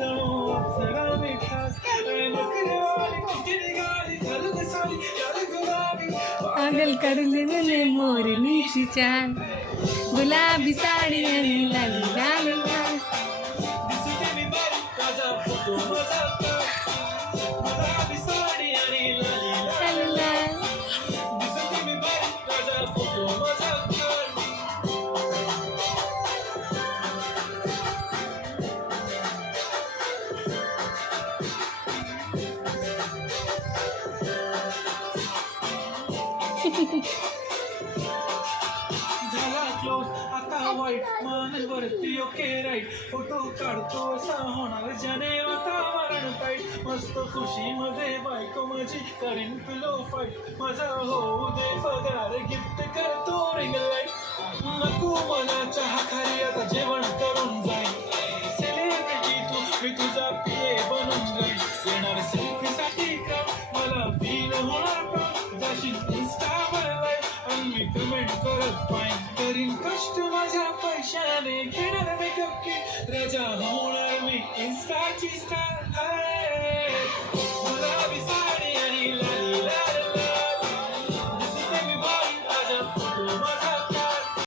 जणू अप्सरा मी खास आणि नखरेवाली किती निघाली झालं साली झालं गुलाबी पागल करले मोरनीची चाल गुलाबी साडी आणि लाल लाल लाल दिसते मी बारी माझा फोटो माझा गुलाबी साडी आणि लाली लाल लाल दिसते मी बारी माझा फोटो माझा झाला क्लोज आता वाईट मान वरती ओके राईट फोटो काढतो असा होणार ज्याने वातावरण टाईट मस्त खुशी मध्ये बायको माझी करीन पिलो फाईट माझा होऊ दे पगार गिफ्ट करतो रिंग लाईट नको मला चहा खाली आता जेवण करून जाईल सेलिब्रिटी तू मी तुझा पिये बनून जाईल येणार सेल्फी साठी का मला फील होणार का जाशील इंस्टावर लाईव्ह आणि मी कमेंट करत पाहिजे करीन कष्ट माझ्या पैशाने घेणार मेकअप की राजा होणार मी इंस्टाची स्टार